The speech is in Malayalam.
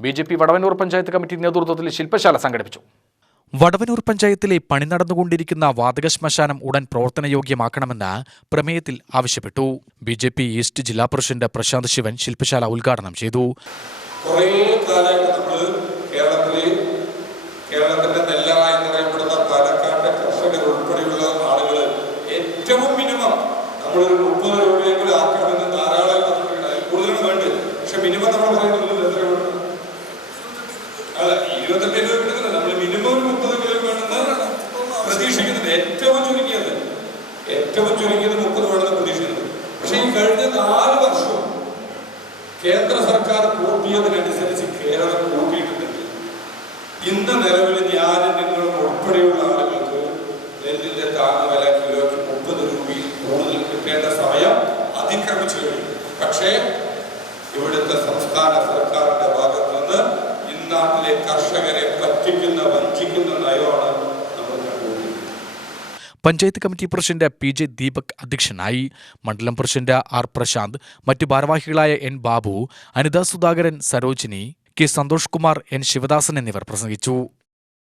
BJP വടവന്നൂർ പഞ്ചായത്ത് കമ്മിറ്റി നേതൃത്വത്തിൽ ശില്പശാല സംഘടിപ്പിച്ചു. വടവന്നൂർ പഞ്ചായത്തിലെ പണി നടന്നുകൊണ്ടിരിക്കുന്ന വാതക ശ്മശാനം ഉടൻ പ്രവർത്തനയോഗ്യമാക്കണമെന്ന് പ്രമേയത്തിൽ ആവശ്യപ്പെട്ടു. BJP ഈസ്റ്റ് ജില്ലാ പ്രസിഡന്റ് പ്രശാന്ത് ശിവൻ ശില്പശാല ഉദ്ഘാടനം ചെയ്തു. കേരളത്തിന്റെ നെല്ലറായി എന്നറിയപ്പെടുന്ന പാലക്കാട്ടെ കർഷകർ ഉൾപ്പെടെയുള്ള ആളുകൾ ഏറ്റവും മിനിമം നമ്മളൊരു 30 രൂപയെങ്കിലും ആക്കണമെന്ന് ധാരാളം കൂടുതലാണ് വേണ്ടത്. പക്ഷെ മിനിമം നമ്മൾ പറയുന്നത് എത്ര അല്ല 28 രൂപ കിട്ടുന്നില്ല. നമ്മൾ മിനിമം 30 കിലോ വേണമെന്ന് പ്രതീക്ഷിക്കുന്നുണ്ട്. ഏറ്റവും ചുരുങ്ങിയത് 30 വേണമെന്ന് പ്രതീക്ഷിക്കുന്നുണ്ട്. പക്ഷെ ഈ കഴിഞ്ഞ 4 വർഷവും കേന്ദ്ര സർക്കാർ കൂട്ടിയതിനനുസരിച്ച് കേരളം കൂട്ടിയിട്ടുണ്ട്. ഇന്ന് നിലവിൽ ഞാനും നിങ്ങളും ഉൾപ്പെടെയുള്ള ആളുകൾക്ക് നെല്ലിന്റെ താങ്ങുവില കിലോയ്ക്ക് 30 രൂപയിൽ കൂടുതൽ കിട്ടേണ്ട സമയം അതിക്രമിച്ചു കഴിഞ്ഞു. പക്ഷേ ഇവിടുത്തെ സംസ്ഥാന സർക്കാരിന്റെ ഭാഗത്ത് നിന്ന് ഇന്നാട്ടിലെ കർഷകരെ പറ്റിക്കുന്ന വഞ്ചിക്കുന്ന നയമാണ് നമ്മൾ കണ്ടുകൊണ്ടിരിക്കുന്നത്. Panchayat committee president PJ Deepak അധ്യക്ഷനായി. മണ്ഡലം പ്രസിഡന്റ് R പ്രശാന്ത്, മറ്റ് ഭാരവാഹികളായ N Babu, Anitha Sudhakaran, Sarojini, K Santhosh Kumar, N Sivadasan എന്നിവർ പ്രസംഗിച്ചു.